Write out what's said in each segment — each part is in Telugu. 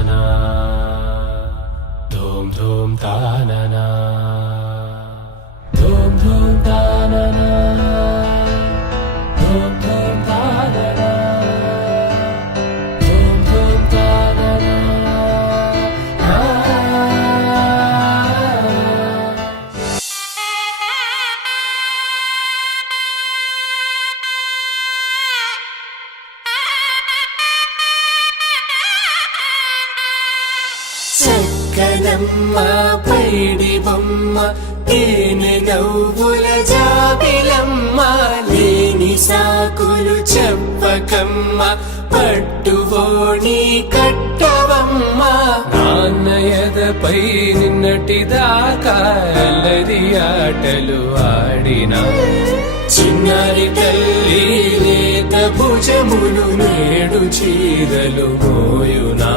తాననా ధూమ్ ధూమ్ తాననా ధూమ్ ధూమ్ తాననా ధూమ్ ధూమ్ తాననా ధూమ్ ధూమ్ తాననా. చక్కనమ్మ పైడి బొమ్మ తేనె నవ్వుల జాబిలమ్మ లేని సాకులు చెప్పకమ్మ పట్టువోణి కట్టవమ్మ నాన్నయదపై నిన్నటిదాకా అల్లరి ఆటలు ఆడినా చిన్నారి తల్లి లేత భుజములు నేడు చీరలు మోయునా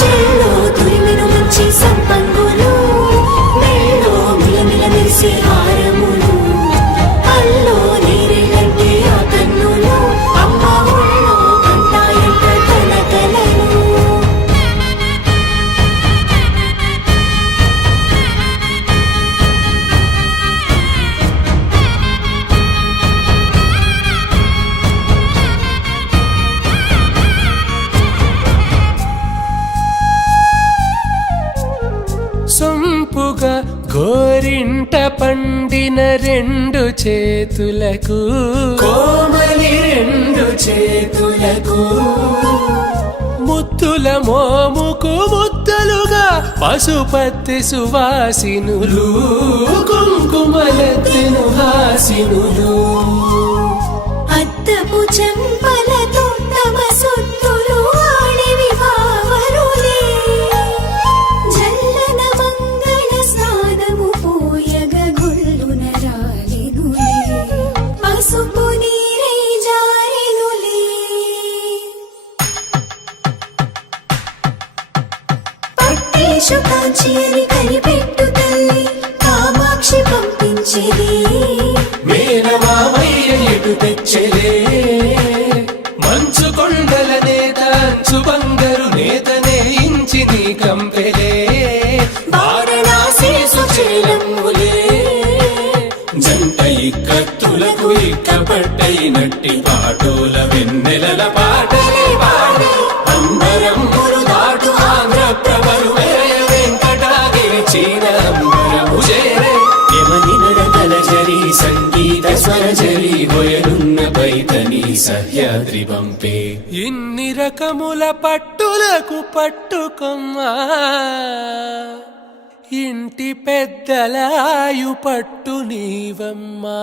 చెల్లో తురిమిన మంచి సంపంగులు మెల్లో మిలమిల మెరిసే హారములు అల్లో నీరేలంటే ఆ కన్నులు అమ్మ ఒళ్ళో కంటాయంట తన కలలు. సొంపుగా గోరింట పండిన రెండు చేతులకు కోమలి రెండు చేతులకు ముద్దుల మోముకు ముద్దలుగా పశుపతి సువాసినులు కుంకుమలెత్తెను హాసినులు అద్దపు చెంపలతో తమ సొత్తులు ఆడివి భావరులే జల్లన మంగళ స్నానము పోయగ గొల్లున రాలినులే పసుపు నీరై జారినులే. పట్టేశు కాంచి అని కనిపెట్టు తల్లి కామాక్షి పంపించేది మేనమామయ్య ఎటు తెచ్చలే మంచు కొండల నేత అంచు బంగారు నేతనే ఇంచి నీ కంపెలే వారణాసి సుచేలమ్ములే జంట ఇక్కత్తులకు ఇక్కపట్టయినట్టి పాటోల వెన్నెలల పాటలే పాడే అంబరమ్ములు దాటు ఆంధ్ర ప్రభలు వెంకటాగిరి చీన అంబరము చేరే యమని నడకల జరి సంగీత స్వరజరి హొయలున్న పైతని సహ్యాద్రి పంపే ఇన్ని రకముల పట్టులకు పట్టుకొమ్మా ఇంటి పెద్దలాయు పట్టు నీవమ్మా.